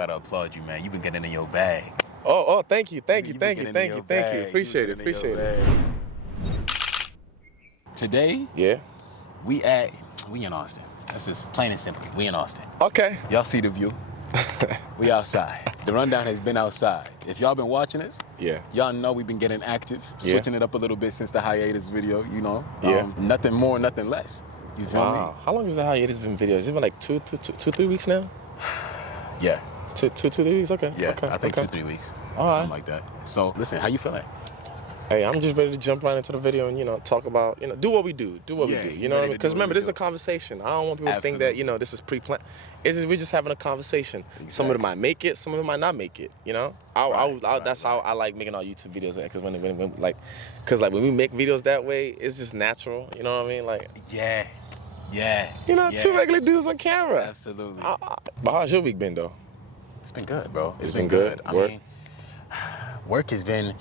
gotta applaud you, man. You've been getting in your bag. Oh, thank you. Appreciate it. Today, Yeah. we in Austin. That's just plain and simply, we in Austin. Okay. Y'all see the view. We outside. The rundown has been outside. If y'all been watching us, Yeah. y'all know we've been getting active, switching it up a little bit since the hiatus video, you know. Yeah. Nothing more, nothing less. You feel me? How long has the hiatus been videos? Has it been like 3 weeks now? Yeah. 3 weeks? Okay. Yeah, Okay. I think okay. 2-3 weeks. All right. Something like that. So, listen, how you feeling? Hey, I'm just ready to jump right into the video and, talk about, do what we do. Do what we do. You know what I mean? Because remember, this is a conversation. I don't want people to think that, this is pre-planned. We're just having a conversation. Exactly. Some of them might make it, some of them might not make it, That's how I like making our YouTube videos. Because when we make videos that way, it's just natural. You know what I mean? Like, Yeah. Two regular dudes on camera. Absolutely. But how's your week been, though? It's been good, bro. It's been good. I mean, work has been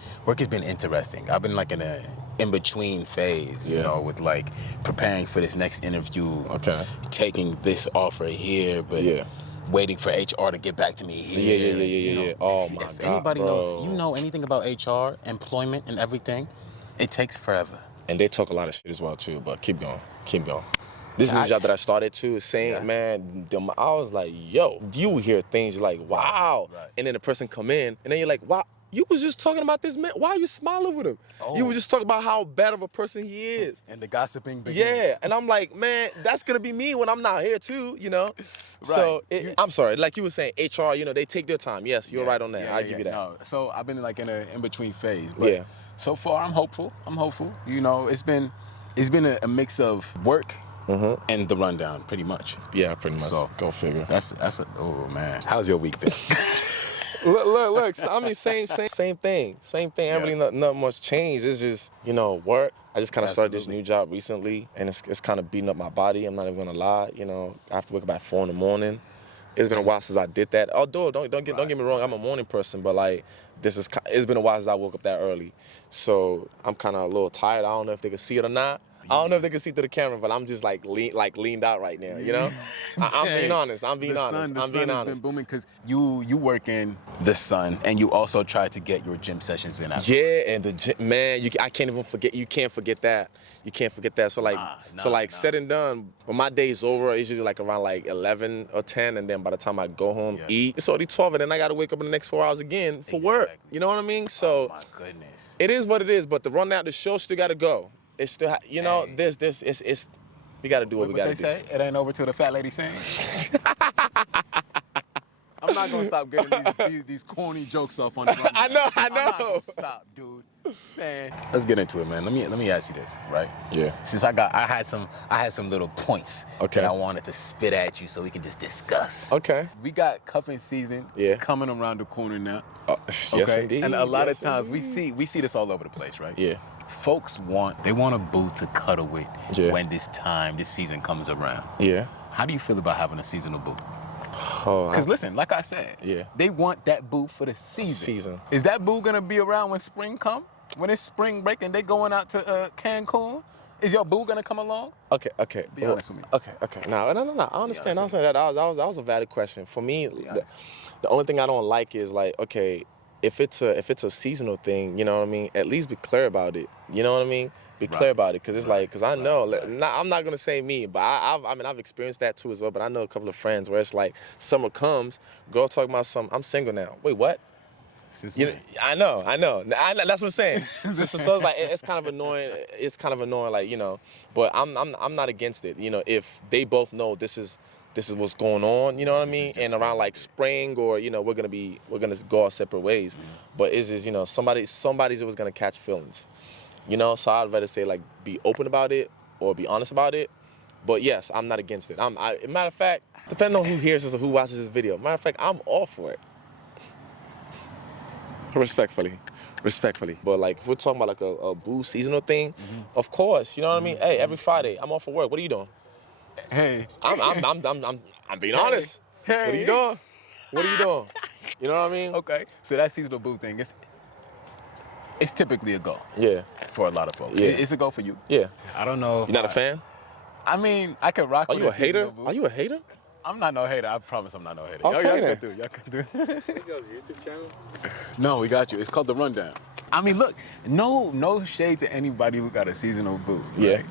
interesting. I've been like in a in-between phase, you know, with like preparing for this next interview. Okay. Taking this offer here, but waiting for HR to get back to me here. Yeah. Oh my God. If anybody knows anything about HR, employment, and everything, it takes forever. And they talk a lot of shit as well too. But keep going. This new job that I started to is saying, man, I was like, yo, you hear things you're like, wow. Right. And then the person come in, and then you're like, wow, you was just talking about this man. Why are you smiling with him? Oh. You was just talking about how bad of a person he is. And the gossiping begins. Yeah, and I'm like, man, that's going to be me when I'm not here too, Right. So, I'm sorry, like you were saying, HR, they take their time. Yes, you're right on that. I'll give you that. No. So I've been like in an in-between phase. But so far, I'm hopeful. It's been a mix of work, and the rundown, pretty much. Yeah, pretty much. So go figure. Oh man, how's your week been? look. I mean, same thing. Yeah. Everything, not much changed. It's just work. I just kind of started this new job recently, and it's kind of beating up my body. I'm not even gonna lie. I have to wake up at 4 a.m. It's been a while since I did that. Although don't get me wrong, I'm a morning person, but like it's been a while since I woke up that early. So I'm kind of a little tired. I don't know if they can see it or not. I don't know if they can see through the camera, but I'm just like leaned out right now, I'm being honest. The sun has been booming because you work in the sun, and you also try to get your gym sessions in. Afterwards. Yeah, and the gym, man, I can't even forget. You can't forget that. So said and done. When my day's over, it's usually like around like 11 or 10, and then by the time I go home, eat, it's already 12, and then I got to wake up in the next 4 hours again for work. You know what I mean? So, oh my goodness, it is what it is. But the rundown, the show still got to go. It's still, it's. We got to do what we got to do. What they say? It ain't over till the fat lady sings. I'm not gonna stop getting these corny jokes off on the run. I know. I'm not gonna stop, dude. Man, let's get into it, man. Let me ask you this, right? Yeah. Since I had some little points that I wanted to spit at you, so we can just discuss. Okay. We got cuffing season coming around the corner now. Yes, indeed. And a lot of times we see this all over the place, right? Yeah. Folks want a boo to cuddle with when this season comes around. Yeah. How do you feel about having a seasonal boo? Because listen, like I said, they want that boo for the season. Is that boo gonna be around when spring come? When it's spring break and they going out to Cancun? Is your boo gonna come along? Okay. Be honest with me. Okay. No. I understand. That was a valid question for me. The only thing I don't like is like, okay, if it's a seasonal thing, you know what I mean? At least be clear about it. You know what I mean? Be clear about it, because I know. I'm not gonna say me, but I've experienced that too as well. But I know a couple of friends where it's like summer comes, girl talking about I'm single now. Wait, what? Since when? I know. That's what I'm saying. so it's like it's kind of annoying. It's kind of annoying, like But I'm not against it. If they both know this is what's going on, you know what I mean? And around like spring, or we're gonna go our separate ways. But it's just somebody's always gonna catch feelings. So I'd rather say like be open about it or be honest about it. But yes, I'm not against it. Matter of fact, depending on who hears this or who watches this video, matter of fact, I'm all for it. Respectfully. But like if we're talking about like a boo seasonal thing, of course, you know what I mean? Hey, every Friday I'm off for work. What are you doing? Hey. I'm being honest. Hey. What are you doing? You know what I mean? Okay. So that seasonal boo thing, it's typically a go. Yeah. For a lot of folks. Yeah. It's a go for you. Yeah. I don't know. You're not a fan? I mean, I could rock with a hater? boo. Are you a hater? I'm not no hater. I promise I'm not no hater. Okay, y'all then. can do. Y'all can do. What's y'all's YouTube channel? No, we got you. It's called The Rundown. I mean, look, no shade to anybody who got a seasonal boo. Right? Yeah.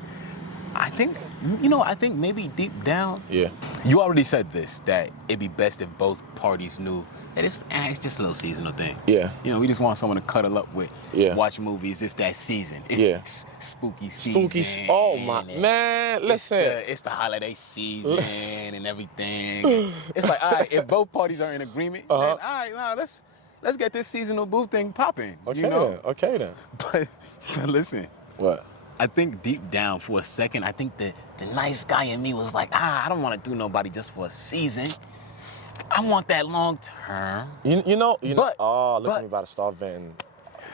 I think maybe deep down, Yeah. you already said this, that it'd be best if both parties knew that it's just a little seasonal thing. Yeah. You know, we just want someone to cuddle up with, Yeah. watch movies. It's that season. It's Yeah. spooky season. Oh my and man, listen. It's the holiday season and everything. It's like, all right, if both parties are in agreement, then all right, well, let's get this seasonal boo thing popping. Okay, you know? then. Okay then. But listen. What? I think deep down for a second, I think the nice guy in me was like, I don't want to do nobody just for a season. I want that long term. You know. But- Look at but- me about to start venting.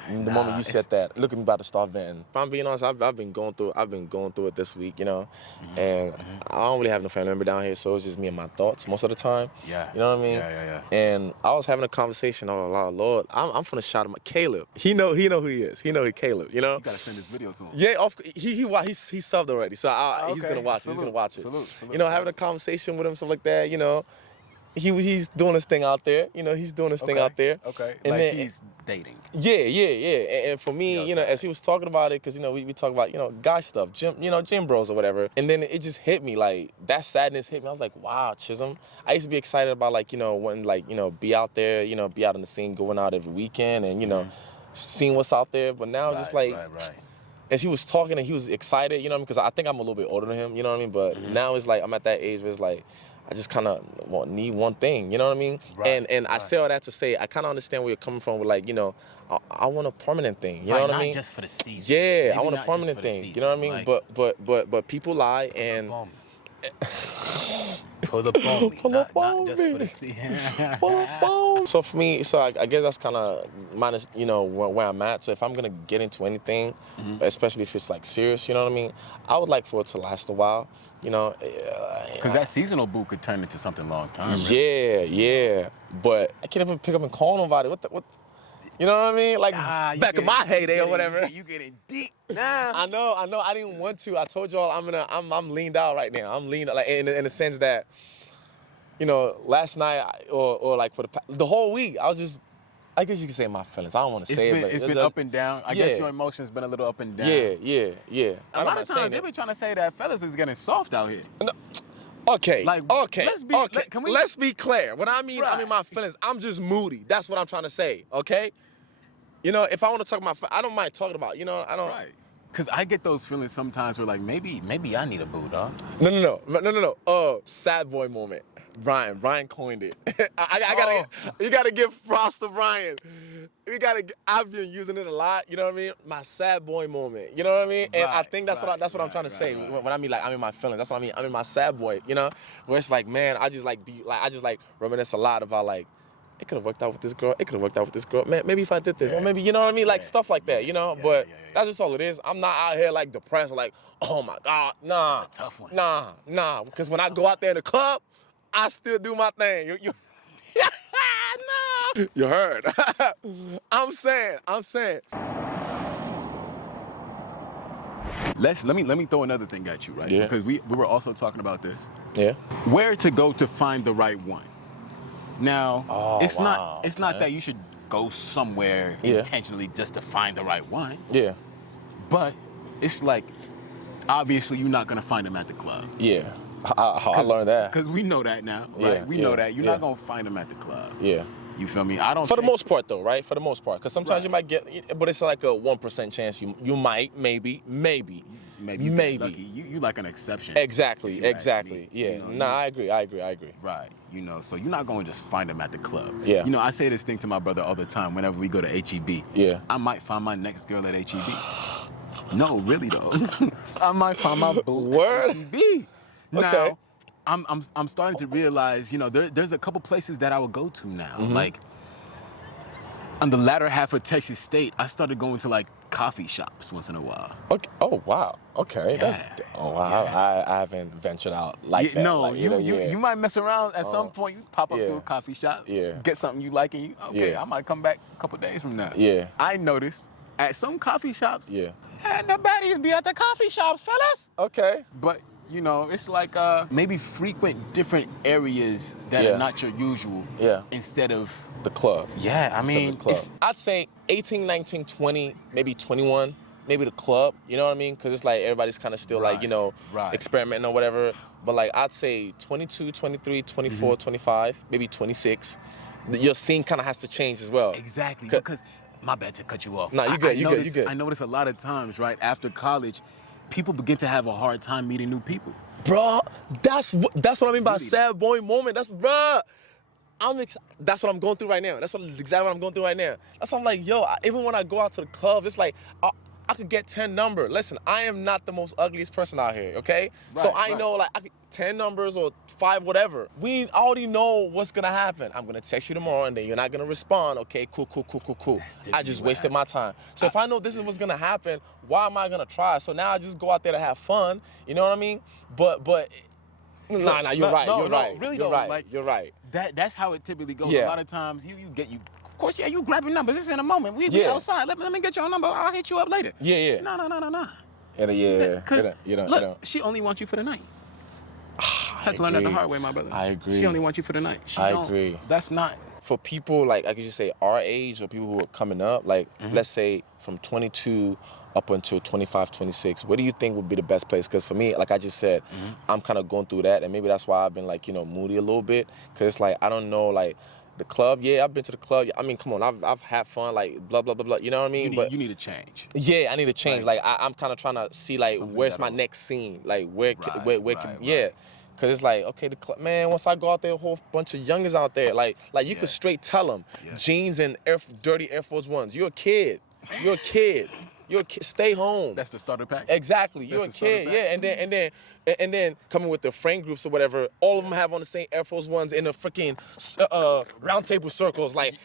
The moment you said that, look at me about to start venting. If I'm being honest, I've been going through it this week, you know, and I don't really have no family member down here, so it's just me and my thoughts most of the time. Yeah. You know what I mean? Yeah. And I was having a conversation. Oh Lord, I'm finna shout him out. Caleb. He know who he is. He know he Caleb. You know. You gotta send this video to him. Yeah, he subbed already, so he's Okay. gonna watch it. He's gonna watch it. Salute, You know, having a conversation with him, stuff like that. You know, he's doing his thing out there. You know, he's doing his thing out there. Okay. And like then, he's dating. yeah. And for me, you know, as he was talking about it, because, you know, we talk about, you know, guy stuff, gym bros or whatever. And then it just hit me, like, that sadness hit me. I was like, wow, Chisholm. I used to be excited about, like, you know, when, like, you know, be out there, you know, be out in the scene, going out every weekend and, you know, seeing what's out there. But now just like, Right. as he was talking and he was excited, you know, because I think I'm a little bit older than him, you know what I mean? But now it's like, I'm at that age where it's like, I just kind of need one thing, you know what I mean? Right, And I say all that to say, I kind of understand where you're coming from with, like, you know, I want a permanent thing, you know what I mean? Not just for the season. Yeah, Maybe I want a not just permanent for the thing, season, you know what I mean? like, But people lie and pull up on me. Pull up on not just me. for the season. So for me, I guess that's kind of minus, you know, where I'm at. So if I'm gonna get into anything, especially if it's like serious, you know what I mean, I would like for it to last a while, you know. Because that seasonal boo could turn into something long term. Right? Yeah. But I can't even pick up and call nobody. What? You know what I mean? Like back in my heyday or whatever. You getting deep now. I know. I didn't want to. I told y'all I'm leaned out right now. I'm leaned like in the sense that, you know, last night or like for the whole week, I was just, I guess you could say my feelings. I don't want to say it, but It's been up and down. I guess your emotions been a little up and down. Yeah. A lot of times they've been trying to say that fellas is getting soft out here. No. Okay. Like, okay. let's be- okay. can we- Let's be clear. When I mean Right. my feelings, I'm just moody. That's what I'm trying to say. Okay. You know, if I want to talk about, I don't mind talking about. You know, I don't. Right. Because I get those feelings sometimes where like maybe I need a boo, dog. No. Sad boy moment. Brian coined it. You gotta give props to Brian. I've been using it a lot. You know what I mean? My sad boy moment. You know what I mean? And I think that's what I'm trying to say when I mean like I'm in my feelings. That's what I mean. I'm in my sad boy. You know, where it's like, man, I just reminisce a lot about like, it could have worked out with this girl. It could have worked out with this girl. Man, maybe if I did this, or maybe, you know what I mean? Like stuff like that, you know? But that's just all it is. I'm not out here like depressed, like, oh my God, nah. That's a tough one. Nah. Because when I go out there in the club, I still do my thing. You no. You heard. I'm saying. Let me throw another thing at you, right? Yeah. Because we were also talking about this. Yeah. Where to go to find the right one. Now, it's wow, not that you should go somewhere intentionally just to find the right one. Yeah. But it's like, obviously you're not gonna find them at the club. Yeah. I learned that. Because we know that now, right? Yeah, We know yeah, that. You're yeah. not gonna find them at the club. Yeah. You feel me? I don't For the think- most part, though, right? For the most part, because sometimes Right. you might get, but it's like a 1% chance you might, maybe. Maybe. Lucky. You like an exception. Exactly. if you ask me. Yeah. You know, Nah, I agree. Right. You know, so you're not going to just find them at the club. Yeah. You know, I say this thing to my brother all the time whenever we go to HEB. Yeah. I might find my next girl at HEB. No, really though. I might find my boo Word? at HEB. Now, Okay. I'm starting to realize, you know, there's a couple places that I would go to now. Mm-hmm. Like, on the latter half of Texas State, I started going to like coffee shops once in a while. Okay. Oh wow. Okay. Yeah. I haven't ventured out like that. No, like, you might mess around at some point. You pop up to Yeah. a coffee shop, Yeah. get something you like, and you Yeah. I might come back a couple days from now. Yeah. I noticed at some coffee shops, Yeah. the baddies be at the coffee shops, fellas. Okay. But You know, it's like maybe frequent different areas that are not your usual. Yeah. Instead of the club. Yeah, I mean, I'd say 18, 19, 20, maybe 21, maybe the club. You know what I mean? Because it's like everybody's kind of still like, you know, experimenting or whatever. But like I'd say 22, 23, 24, 25, maybe 26. Your scene kind of has to change as well. Exactly, because my bad to cut you off. No, you good. You good. I notice a lot of times, right after college, people begin to have a hard time meeting new people. Bro, that's what I mean by sad boy moment. That's what I'm going through right now. That's exactly what I'm going through right now. That's why I'm like, yo, even when I go out to the club, it's like I could get 10 numbers. Listen, I am not the most ugliest person out here, okay? So I know like I could 10 numbers or 5, whatever. We already know what's gonna happen. I'm gonna text you tomorrow and then you're not gonna respond. Okay, cool. I just wasted my time. So if I know this is what's gonna happen, why am I gonna try? So now I just go out there to have fun. You know what I mean? But nah, you're right. You're right. Really you're though, right. like, you're right. That's how it typically goes. Yeah. A lot of times of course, you grab your numbers. It's in a moment. We outside. Let me get your number. I'll hit you up later. Yeah. No. Because look, she only wants you for the night. I had to learn that the hard way, my brother. I agree. She only wants you for the night. I agree. That's not. For people like I could just say our age or people who are coming up, like let's say from 22 up until 25, 26, what do you think would be the best place? Because for me, like I just said, I'm kind of going through that, and maybe that's why I've been like, you know, moody a little bit. Because it's like, I don't know, like, the club, I've been to the club. I mean, come on, I've had fun, like, blah, blah, blah, blah. You know what I mean? You need a change. Yeah, I need a change. Like I'm kind of trying to see, like, where's my next scene? Like, where can. Because it's like, okay, the club, man, once I go out there, a whole bunch of youngers out there. Like you could straight tell them, jeans and dirty Air Force Ones. You're a kid. Stay home. That's the starter pack? Exactly. You're a kid, and then coming with the friend groups or whatever, all of them have on the same Air Force Ones in a freaking round table circles. Like,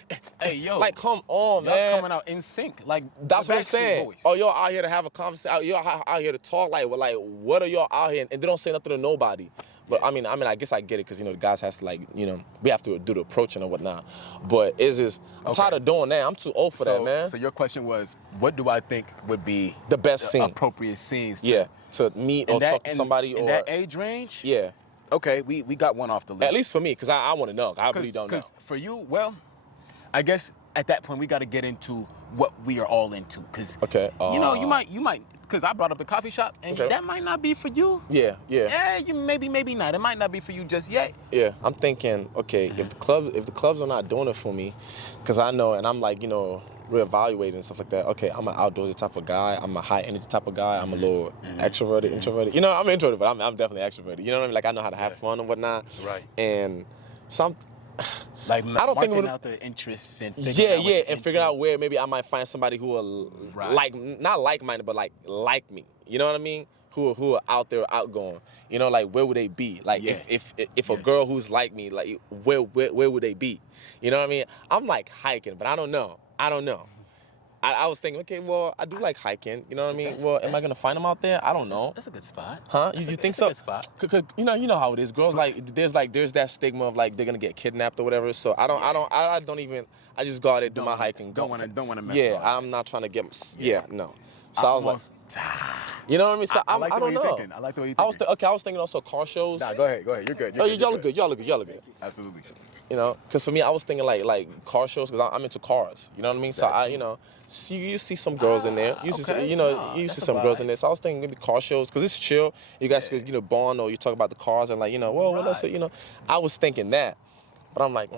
hey, yo. Like, come on, y'all man. coming out in sync. Like, that's what I'm saying. Oh, y'all out here to have a conversation. Y'all out here to talk. Like, what are y'all out here? And they don't say nothing to nobody. But I mean, I guess I get it because, you know, the guys has to, like, you know, we have to do the approaching and whatnot. But it's just, I'm tired of doing that. I'm too old for that, man. So your question was, what do I think would be the best scene? Appropriate scenes to meet or talk to somebody in or that age range? Yeah. Okay, we got one off the list. At least for me, because I want to know. I really don't know. Because for you, well, I guess at that point we got to get into what we are all into. Because you know, you might. Because I brought up the coffee shop, and that might not be for you. Yeah. Yeah, you maybe not. It might not be for you just yet. Yeah, I'm thinking, okay, if the clubs are not doing it for me, because I know, and I'm like, you know, reevaluating and stuff like that. Okay, I'm an outdoorsy type of guy. I'm a high energy type of guy. I'm a little extroverted, introverted. You know, I'm introverted, but I'm definitely extroverted. You know what I mean? Like, I know how to have fun and whatnot. Right. And like, I don't think out the interests and figuring out where maybe I might find somebody who will not like-minded, but like me. You know what I mean? Who are out there, outgoing. You know, like, where would they be? Like, if a girl who's like me, like, where would they be? You know what I mean? I'm like hiking, but I don't know. I was thinking, okay, well, I do like hiking. You know what I mean? Well, am I gonna find them out there? I don't know. That's a good spot. Huh? You think so? That's a good spot. Cause you know how it is. Girls there's that stigma of like they're gonna get kidnapped or whatever. So I just go out there do my hiking. Don't want to mess. Yeah, I'm not trying to get. No. So I was like, you know what I mean? So I don't know. I like the way you're thinking. I was thinking also car shows. Nah, go ahead. You're good. Y'all look good. Y'all look good. Absolutely. You know, because for me, I was thinking like car shows because I'm into cars. You know what I mean? So you see some girls in there. You see some girls in there. So I was thinking maybe car shows because it's chill. You guys could bond or you talk about the cars and like let's say I was thinking that, but I'm like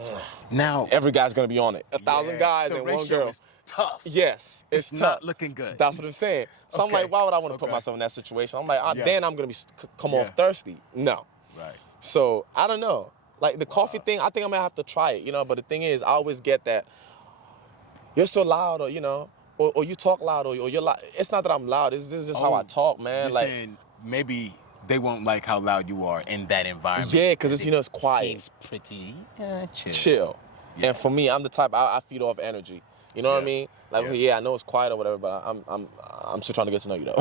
now every guy's gonna be on it. 1,000 guys and one girl. Is tough. Yes, it's tough. Not looking good. That's what I'm saying. So I'm like, why would I want to put myself in that situation? I'm like, then I'm gonna come off thirsty. No. Right. So I don't know. Like the coffee thing, I think I might have to try it, but the thing is, I always get that you're so loud or you talk loud or you're loud. It's not that I'm loud, this is just how I talk, man. You're saying maybe they won't like how loud you are in that environment. Yeah, because it's quiet. Seems pretty chill. Yeah. And for me, I'm the type, I feed off energy. You know what I mean? Like, I know it's quiet or whatever, but I'm still trying to get to know you though.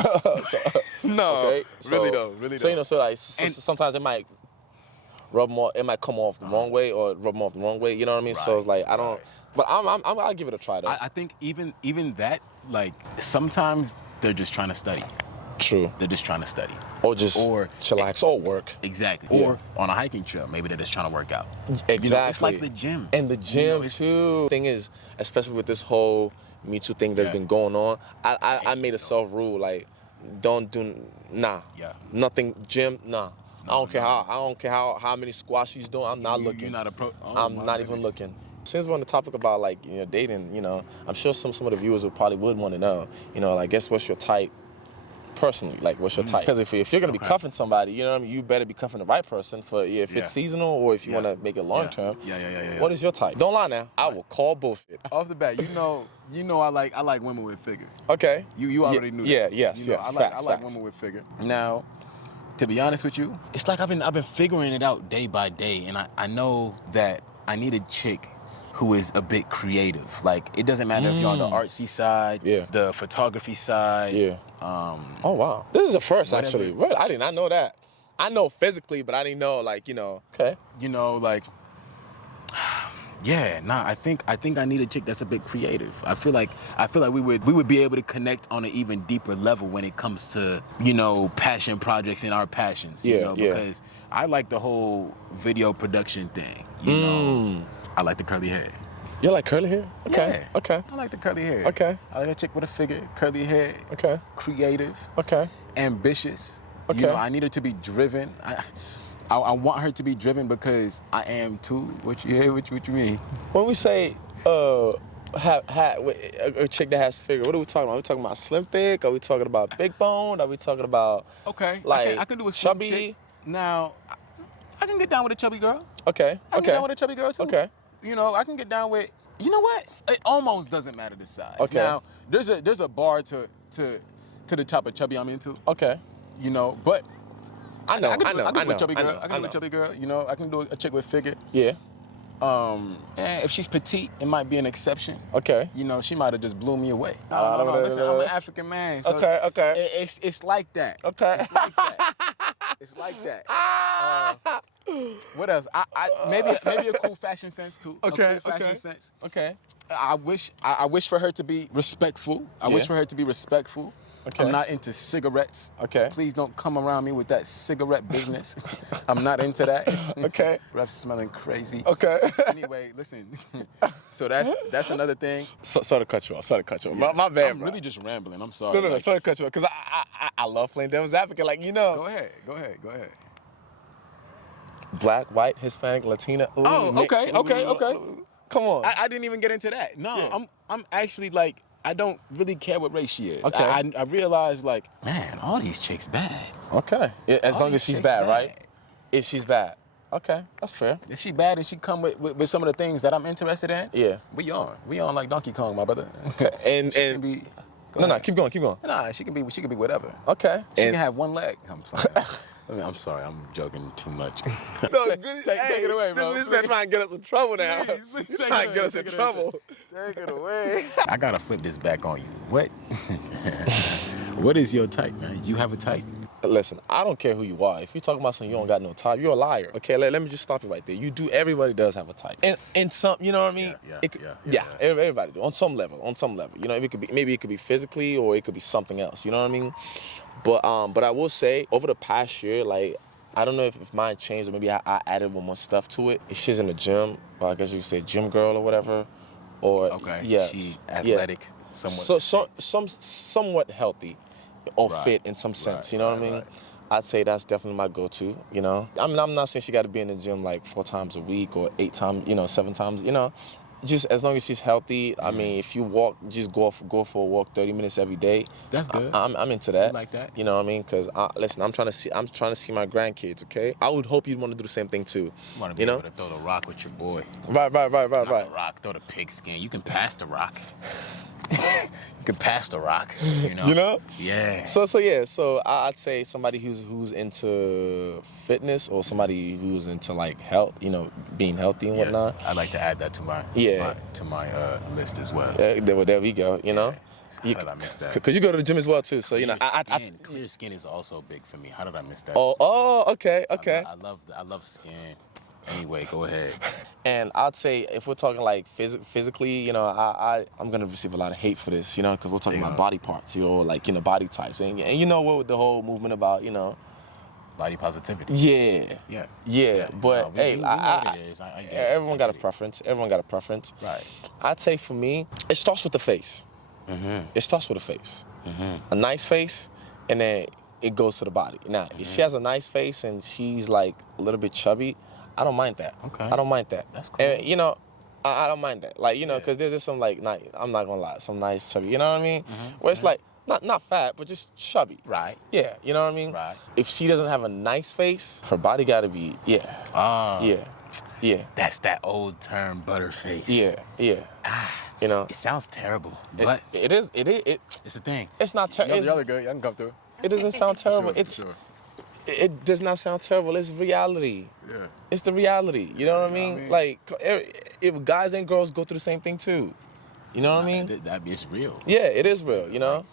No, really though. So like sometimes it might it might come off the wrong way or rub them off the wrong way. You know what I mean? Right, so it's like I don't. Right. But I'll give it a try though. I think even that, like, sometimes they're just trying to study. True. They're just trying to study. Or just chillax or work. Exactly. Yeah. Or on a hiking trail, maybe they're just trying to work out. Exactly. You know, it's like the gym. And the gym, too. Thing is, especially with this whole Me Too thing that's been going on, I made a self-rule, like, nothing, gym, nah. I don't care how many squats she's doing. I'm not looking. You're not I'm not even looking. Since we're on the topic about, like, dating, I'm sure some of the viewers would want to know, like, guess what's your type personally? Like, what's your type? Because if you're gonna be cuffing somebody, you know what I mean, you better be cuffing the right person for if it's seasonal or if you want to make it long term. Yeah. What is your type? Don't lie now. I will call bullshit. Off the bat, I like women with figure. Okay. You already knew that. Yes. I like women with figure. Now, to be honest with you, it's like I've been figuring it out day by day, and I know that I need a chick who is a bit creative. Like, it doesn't matter if you're on the artsy side, the photography side. Yeah. Oh, wow. This is a first, actually. Really? I did not know that. I know physically, but I didn't know, like, okay. I think I need a chick that's a bit creative. I feel like we would be able to connect on an even deeper level when it comes to, passion projects and our passions. Because I like the whole video production thing. I like the curly hair. You like curly hair? Okay. Yeah. Okay. I like the curly hair. Okay. I like a chick with a figure, curly hair. Okay. Creative. Okay. Ambitious. Okay. I need her to be driven. I want her to be driven because I am too. What you mean? When we say a chick that has figure, what are we talking about? Are we talking about slim thick? Are we talking about big bone? Are we talking about like I can do a slim chubby? Chick. Now, I can get down with a chubby girl. Okay. I can get down with a chubby girl too. Okay. I can get down with. You know what? It almost doesn't matter the size. Okay. Now, there's a bar to the type of chubby I'm into. Okay. But I know. I can do a chubby girl. I can do a chubby girl. I can do a chick with figure. Yeah. And if she's petite, it might be an exception. Okay. She might have just blew me away. No. Listen, I'm an African man. So okay. It's like that. Okay. It's like that. What else? Maybe a cool fashion sense too. Okay. A cool fashion sense. Okay. I wish for her to be respectful. Okay. I'm not into cigarettes. Okay. Please don't come around me with that cigarette business. I'm not into that. Okay. Breath smelling crazy. Okay. Anyway, listen. So that's another thing. Sorry to cut you off. Yeah. My bad, I'm bro. really just rambling. I'm sorry. No. Sorry to cut you off because I love playing devil's advocate. Like, Go ahead. Black, white, Hispanic, Latina. Ooh, okay. Come on. I didn't even get into that. No, Yeah. I'm actually like, I don't really care what race she is. Okay. I realized, like, man, all these chicks bad. Okay. As long as she's bad, right? If she's bad. Okay, that's fair. If she bad and she come with some of the things that I'm interested in, Yeah. we on like Donkey Kong, my brother. And she can be. No, keep going. Nah, she can be whatever. Okay. She can have one leg. I'm sorry. I'm sorry. I'm joking too much. No, take it away, bro. This man trying to get us in trouble now. Please, He's trying to get us in trouble. Take it away. I gotta flip this back on you. What? What is your type, man? You have a type? Listen, I don't care who you are. If you're talking about something you don't got no type, you're a liar. Okay, let me just stop you right there. Everybody does have a type. And some, you know what I mean? Yeah. Everybody do. On some level. Maybe it could be physically or it could be something else. You know what I mean? But I will say, over the past year, like, I don't know if mine changed or maybe I added one more stuff to it. If she's in the gym, well, I guess you could say gym girl or whatever. Or she athletic, somewhat healthy or fit in some sense. You know what I mean? Right. I'd say that's definitely my go-to. I'm not saying she got to be in the gym like 4 times a week or 8 times, 7 times. Just as long as she's healthy. I mean, if you walk, just go for a walk 30 minutes every day. That's good. I'm into that. You like that? You know what I mean? Because listen, I'm trying to see my grandkids. Okay. I would hope you'd want to do the same thing too. You want to be able to throw the rock with your boy. Right. Not the rock, throw the pigskin. You can pass the rock. You can pass the rock. Yeah. So I'd say somebody who's into fitness or somebody who's into like health, being healthy and whatnot. I'd like to add that to my list as well. There we go. How did I miss that? Because you go to the gym as well too. So clear skin is also big for me. How did I miss that? Oh, okay. I love skin. Anyway, go ahead. And I'd say if we're talking like physically, you know, I'm gonna receive a lot of hate for this, you know, because we're talking about body parts, you know, like, you know, body types, and you know what the whole movement about, you know, Body positivity. Yeah. But no, hey, we know what it is. I get it. everyone got a preference. Everyone got a preference. Right. I'd say for me, it starts with the face. It starts with the face. A nice face, and then it goes to the body. Now, if she has a nice face and she's like a little bit chubby, I don't mind that. Okay. I don't mind that. That's cool. And, you know, I don't mind that. Like, you know, because there's some like, I'm not gonna lie, some nice chubby. You know what I mean? Where it's like not fat, but just chubby. Right. Yeah. You know what I mean? Right. If she doesn't have a nice face, her body gotta be yeah. That's that old term, butterface. Yeah. You know, It sounds terrible, but it is. it's a thing. It's not terrible. Y'all are good. Y'all can come through. It doesn't sound terrible. Sure. It does not sound terrible. It's reality. Yeah. It's the reality. You know what I mean? Like, if guys and girls go through the same thing too. You know what I mean? It's real. Yeah, it is real. You know?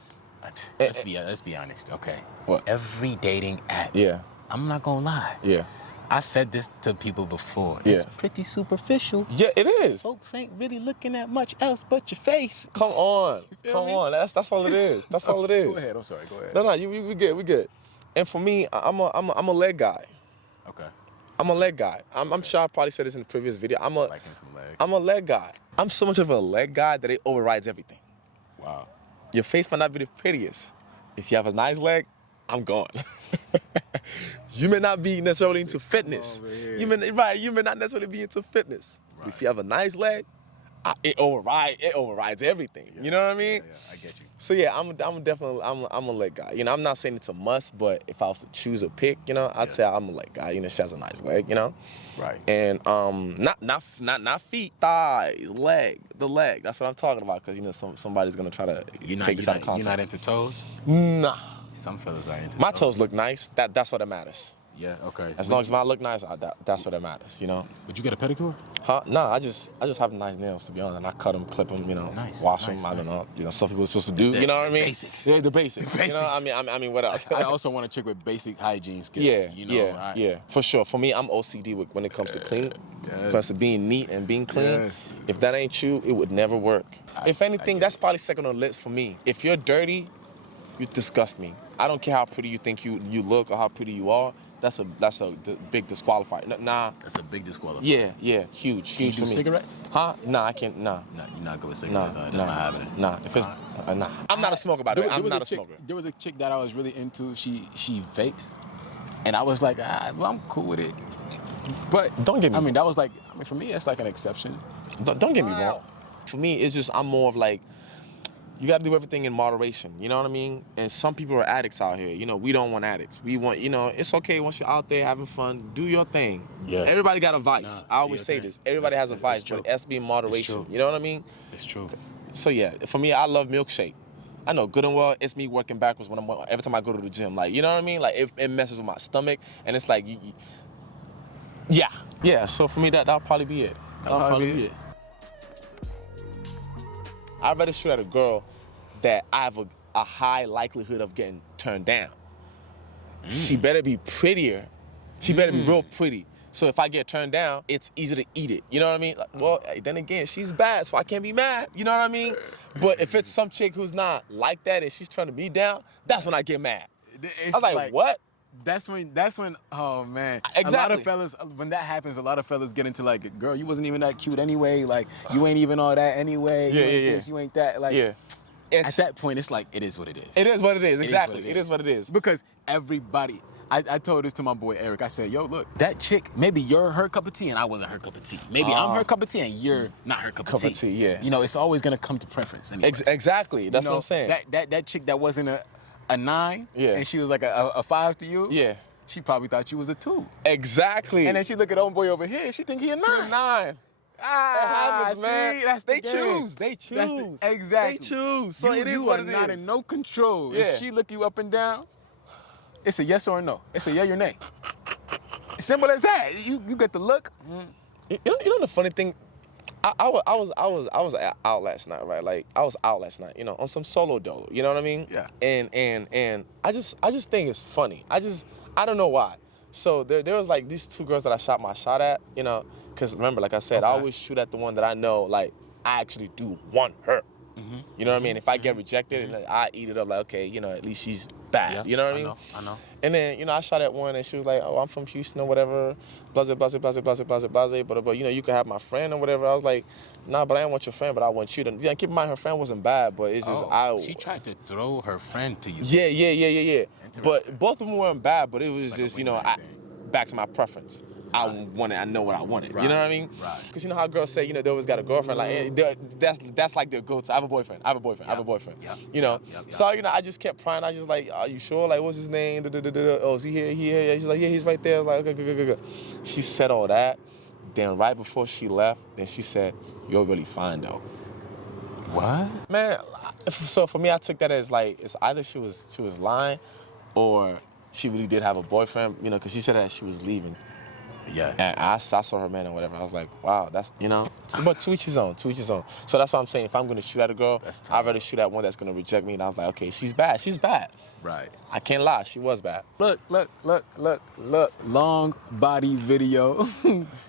Let's be honest. Okay. What? Every dating app. Yeah. I'm not gonna lie. Yeah. I said this to people before. Yeah. It's pretty superficial. Yeah, it is. Folks ain't really looking at much else but your face. Come on. feel Come me? on. That's all it is. That's all it is. Go ahead. I'm sorry. Go ahead. No, we good. We good. And for me, I'm a leg guy. Okay. I'm a leg guy. I'm sure I probably said this in the previous video. Like him some legs. I'm a leg guy. I'm so much of a leg guy that it overrides everything. Wow. Your face might not be the prettiest. If you have a nice leg, I'm gone. You may not be necessarily into fitness. You may not necessarily be into fitness. But if you have a nice leg, it overrides everything. You know what I mean? Yeah, I get you. So yeah, I'm definitely a leg guy. You know, I'm not saying it's a must, but if I was to choose a pick, you know, I'd say I'm a leg guy. You know, she has a nice leg, you know. Right. And not feet, thighs, leg, the leg. That's what I'm talking about. Because you know, somebody's gonna try to take this out of context. You're not into toes? Nah. Some fellas are into My toes look nice. That's what matters. Yeah. Okay. As long as mine look nice, that's what matters. You know. Would you get a pedicure? Huh? No, I just have nice nails, to be honest. I cut them, clip them, you know, wash them. I don't know. You know, some people are supposed to do. You know what I mean? Basics. Yeah, the basics. You know, I mean, what else? I also want a chick with basic hygiene skills. Yeah, you know, yeah, for sure. For me, I'm OCD when it comes to cleaning. When it comes to being neat and being clean. Yes. If that ain't you, it would never work. If anything, that's probably second on the list for me. If you're dirty, you disgust me. I don't care how pretty you think you look or how pretty you are. That's a big disqualifier. Nah. That's a big disqualifier. Yeah, huge Can you for do me. cigarettes? Huh? Nah, I can't. Nah. No, you're not good with cigarettes. That's not happening. Nah. If it's nah, I'm not a smoker, by the way. I'm not a smoker. There was a chick that I was really into. She vapes, and I was like, well, I'm cool with it. But Don't get me I mean, that was like, for me, it's like an exception. Don't get me wrong. For me, it's just I'm more of like, you got to do everything in moderation. You know what I mean? And some people are addicts out here. You know, we don't want addicts. We want, you know, it's okay once you're out there having fun, do your thing. Yeah. Everybody got a vice. Nah, I always say this. Everybody has a vice, but it has to be in moderation. You know what I mean? It's true. So yeah, for me, I love milkshake. I know good and well it's me working backwards every time I go to the gym. Like, you know what I mean? Like, it messes with my stomach, and it's like, yeah. So for me, that'll probably be it. That'll probably be it. I'd rather shoot at a girl that I have a high likelihood of getting turned down. She better be prettier. She better be real pretty. So if I get turned down, it's easy to eat it. You know what I mean? Like, well, then again, she's bad, so I can't be mad. You know what I mean? But if it's some chick who's not like that and she's turning me down, that's when I get mad. I was like, what? That's when, oh man. Exactly. A lot of fellas, when that happens, a lot of fellas get into like, girl, you wasn't even that cute anyway. Like, you ain't even all that anyway. You ain't this, you ain't that. Like, at that point, it's like, it is what it is. It is what it is, exactly. It is what it is. Because everybody, I told this to my boy Eric. I said, yo, look, that chick, maybe you're her cup of tea and I wasn't her cup of tea. Maybe I'm her cup of tea and you're not her cup of tea. Yeah. You know, it's always gonna come to preference anyway. Exactly, that's what I'm saying. That chick that wasn't a 9, and she was like a 5 to you, she probably thought you was a 2. Exactly. And then she look at homeboy over here, she think he a 9. You're 9. Happens, man. See, that's they the choose. game. They choose. Exactly. They choose. So it is what it is. You are not in no control. Yeah. If she look you up and down, it's a yes or a no. It's a yeah or nay. Simple as that. You get the look. You know the funny thing, I was out last night, right? Like, I was out last night, you know, on some solo dolo. You know what I mean? Yeah. And I just think it's funny. I don't know why, So there was like these 2 girls that I shot my shot at, you know, because remember, like I said, I always shoot at the one that I know, like, I actually do want her. You know what I mean? If I get rejected, and I eat it up like, okay, you know, at least she's bad. Yeah, you know what I mean? I know. And then, you know, I shot at one and she was like, oh, I'm from Houston or whatever, blase, blase, blase, blase, blase, blase, but you know, you can have my friend or whatever. I was like, nah, but I didn't want your friend, but I want you to. Yeah, keep in mind, her friend wasn't bad, but it's just, She tried to throw her friend to you. Yeah. But both of them weren't bad, but it was like just, you know, back to my preference. I know what I wanted. Right. You know what I mean? Right. Because you know how girls say, you know, they always got a girlfriend. Like, that's like their go-to. I have a boyfriend. Yep. You know? Yep. So, you know, I just kept prying. I just like, are you sure? Like, what's his name? Oh, is he here? Yeah. She's like, yeah, he's right there. I was like, okay, good. She said all that. Then right before she left, then she said, you're really fine, though. What? Man, so for me, I took that as like, it's either she was lying or she really did have a boyfriend, you know, because she said that she was leaving. Yeah. And I saw her man and whatever. I was like, wow, that's, you know. But to each his own. So that's what I'm saying. If I'm going to shoot at a girl, I'd rather shoot at one that's going to reject me. And I was like, okay, she's bad. Right. I can't lie. She was bad. Look. Long body video.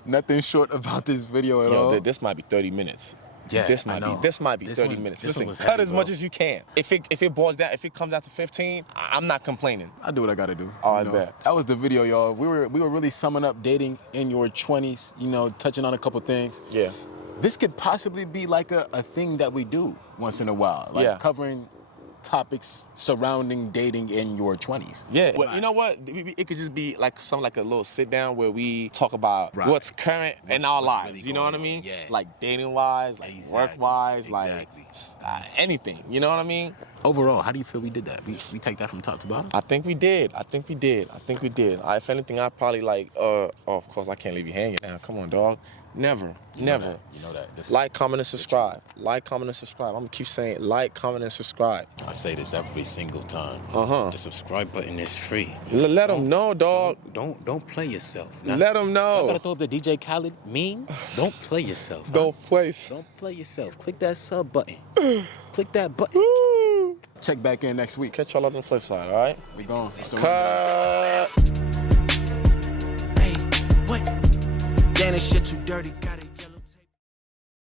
Nothing short about this video at all. This might be 30 minutes. Yeah, this might be 30 minutes. Listen, cut as much as you can. If it boils down, if it comes down to 15, I'm not complaining. I do what I gotta do. Oh, I bet. That was the video, y'all. We were really summing up dating in your 20s, you know, touching on a couple things. Yeah. This could possibly be like a thing that we do once in a while. Like covering topics surrounding dating in your 20s. Yeah. Well, you know what? It could just be like something like a little sit down where we talk about what's current in our lives. Really you know what I mean? Yeah. Like dating wise, like work wise, like anything. You know what I mean? Overall, how do you feel we did that? We take that from top to bottom? I think we did. If anything, I probably like, of course I can't leave you hanging now. Come on, dog. Never. You know that. Like, comment, and subscribe. I'm gonna keep saying like, comment, and subscribe. I say this every single time. The subscribe button is free. Let them know, dog. Don't play yourself. Now, let them know. I gotta throw up the DJ Khaled meme. Don't play yourself. Don't play yourself. Click that sub button. Click that button. Check back in next week. Catch y'all on the flip side, all right? We gone. Cut. Hey, what? Damn, this shit too dirty. Got it.